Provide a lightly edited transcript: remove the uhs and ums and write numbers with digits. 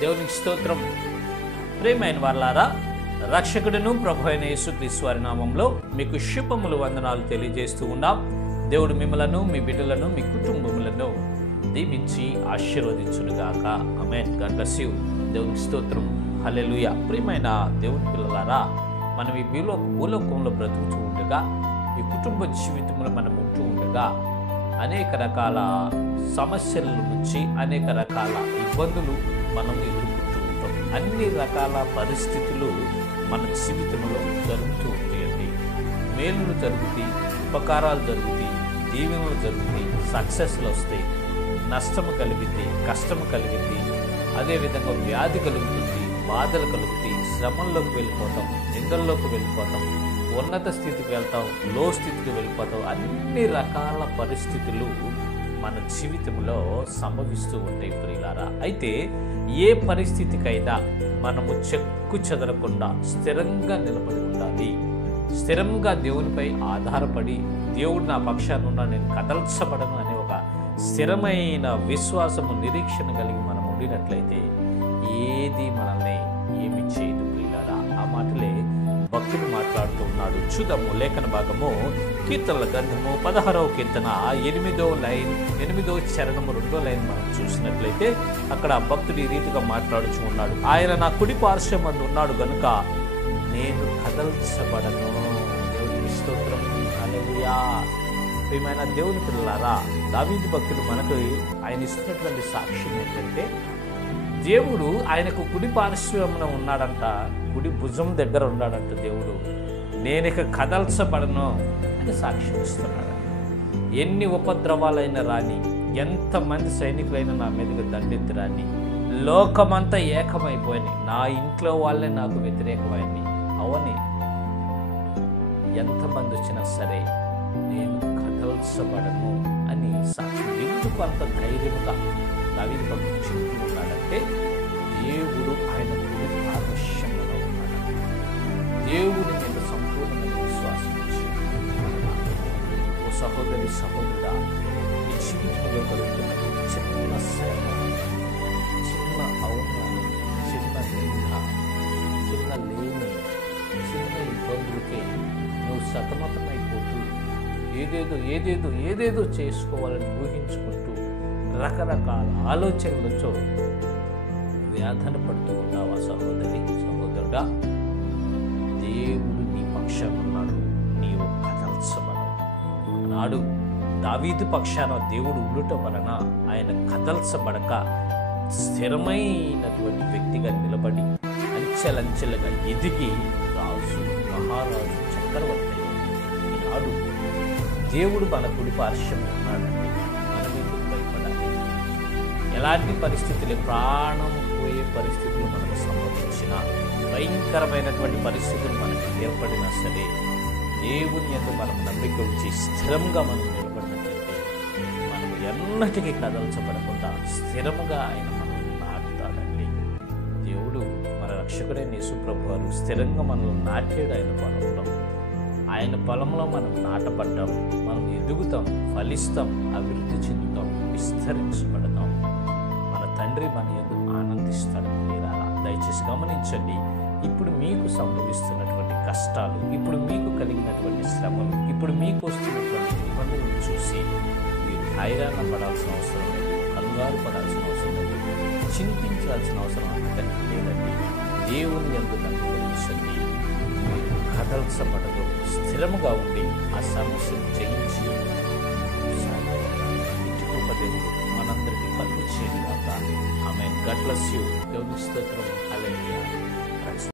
దేవునికి స్తోత్రం. ప్రియమైన వారలారా, రక్షకుడును ప్రభు అయిన యేసుక్రీస్తు వారి నామంలో మీకు శుభములు వందనాలు తెలియజేస్తూ ఉన్నాం. దేవుడు మిమ్మలను, మీ బిడ్డలను, మీ కుటుంబములను దీవించి ఆశీర్వదించునుగాక. ఆమేన్. God bless you. దేవునికి స్తోత్రం. హల్లెలూయా. ప్రియమైన దేవుని పిల్లలారా, మనం ఈ భూలోకంలో బ్రతుకుతూ ఉండగా, ఈ కుటుంబ జీవితంలో మనం ఉంటూ ఉండగా అనేక రకాల సమస్యల నుంచి అనేక రకాల ఇబ్బందులు మనం ఎదుర్కొంటూ ఉంటాం. అన్ని రకాల పరిస్థితులు మన జీవితంలో జరుగుతూ ఉంటాయండి. మేలులు జరుగుతాయి, ఉపకారాలు జరుగుతాయి, దీవెనలు జరుగుతాయి, సక్సెస్లు వస్తాయి, నష్టము కలిగింది, కష్టము కలిగింది, అదేవిధంగా వ్యాధి కలుగుతుంది, బాధలు కలుగుతాయి, శ్రమంలోకి వెళ్ళిపోతాం, నిందల్లోకి వెళ్ళిపోతాం, ఉన్నత స్థితికి వెళ్తాం, లో స్థితికి వెళ్ళిపోతాం. అన్ని రకాల పరిస్థితులు మన జీవితంలో సంభవిస్తూ ఉంటాయి ప్రియులారా. అయితే ఏ పరిస్థితికైనా మనము చెక్కు చెదరకుండా స్థిరంగా నిలబడి ఉండాలి. స్థిరంగా దేవునిపై ఆధారపడి, దేవుడు నా పక్షాన ఉన్నా, నేను కదల్చబడను అనే ఒక స్థిరమైన విశ్వాసము, నిరీక్షణ కలిగి మనం ఉండినట్లయితే ఏది మనల్ని ఏమి చేయదు ప్రియులారా. ఆ మాటలే భక్తుడు మాట్లాడుతూ ఉన్నాడు. చూద్దాము లేఖన భాగము, కీర్తనల గ్రంథము 16వ కీర్తన 8వ చరణము 2వ లైన్ మనం చూసినట్లయితే అక్కడ భక్తుడు ఈ రీతిగా మాట్లాడుచూ ఉన్నాడు. ఆయన నా కుడి పార్శ్వమందు ఉన్నాడు గనుక నేను కదల్చబడను. దేవునికి స్తోత్రం. హల్లెలూయా. ప్రియమైన దేవుని పిల్లలారా, దావీదు భక్తుడు మనకు ఆయన ఇస్తున్నటువంటి సాక్ష్యం ఏంటంటే, దేవుడు ఆయనకు కుడి పార్శ్వమున ఉన్నాడంట, కుడి భుజం దగ్గర ఉన్నాడంట. దేవుడు నేనిక కదల్చబడను అని సాక్ష్యం ఇస్తున్నాడు. ఎన్ని ఉపద్రవాలైనా రాని, ఎంతమంది సైనికులైనా నా మీదకి దండెత్తి రాని, లోకమంతా ఏకమైపోయినాయి, నా ఇంట్లో వాళ్ళే నాకు వ్యతిరేకమైంది అవని, ఎంతమంది వచ్చినా సరే నేను కదల్చబడను అని సాక్ష్యం. ఎందుకు అంత ధైర్యంగా దావీదు భక్తుడు చెబుతూ ఉన్నాడంటే, దేవుడు ఆయన కుడి పార్శ్వమున ఉన్నాడు. దేవుని మీద సంపూర్ణమైన విశ్వాసం ఇచ్చి, ఓ సహోదరి సహోదరుడా, ఈ జీవితంలో కలుగుతున్న చిన్న శ్రమ, చిన్న అవమానం, చిన్న నింద, చిన్న లేమి, చిన్న ఇబ్బందులకే నువ్వు సతమతమైపోతూ ఏదేదో చేసుకోవాలని ఊహించుకుంటూ రకరకాల ఆలోచనలతో వ్యాధన పడుతూ ఉన్నావా సహోదరి సహోదరుడా? దేవుడు నీ పక్షాన ఉన్నాడు, నీవు కదల్చబడవు. నాడు దావీదు పక్షాన దేవుడు ఉండటం వలన ఆయన కదల్చబడక స్థిరమైనటువంటి వ్యక్తిగా నిలబడి అంచెలంచెలుగా ఎదిగి రాజు, మహారాజు, చక్రవర్తి. ఈనాడు దేవుడు మన కుడి పార్శ్వం ఉన్నాడండి. మనం ఎందుకు భయపడాలి? ఎలాంటి పరిస్థితులు, ప్రాణం పోయే పరిస్థితులు మనకు సంభవించిన, భయంకరమైనటువంటి పరిస్థితులు మనకు ఏర్పడినా సరే, దేవుని యందు మనం నమ్మిక ఉంచి స్థిరంగా మనం నిలబడినట్లయితే మనం ఎన్నటికీ కదల్చబడకుండా స్థిరముగా ఆయన మనల్ని నాటుతాడండి. దేవుడు మన రక్షకుడైన యేసు ప్రభువు వారు స్థిరంగా మనల్ని నాటాడు. ఆయన పొలంలో మనం నాటపడ్డాం, మనం ఎదుగుతాం, ఫలిస్తాం, అభివృద్ధి చెందుతాం, విస్తరించబడతాం. మన తండ్రి మన యందు ఆనందిస్తాడు. మీరాలా దయచేసి గమనించండి. ఇప్పుడు మీకు సంభవిస్తున్నటువంటి కష్టాలు, ఇప్పుడు మీకు కలిగినటువంటి శ్రమలు, ఇప్పుడు మీకు వస్తున్నటువంటి ఇబ్బందులను చూసి మీరు హైరాణ పడాల్సిన అవసరం లేదు, కంగారు పడాల్సిన అవసరం లేదు, చింతించాల్సిన అవసరం అంతకంటే లేదండి. దేవుని యందు నమ్మిక ఉంచండి. మీరు కదల్చబడదు, స్థిరముగా ఉండి ఆ సమస్యను జయించి ఇంటి కృప దేవుడు మనందరికీ కలుగు చేయనుగాక. ఆమేన్. God bless you. దేవుని స్తోత్రం. హల్లెలూయా.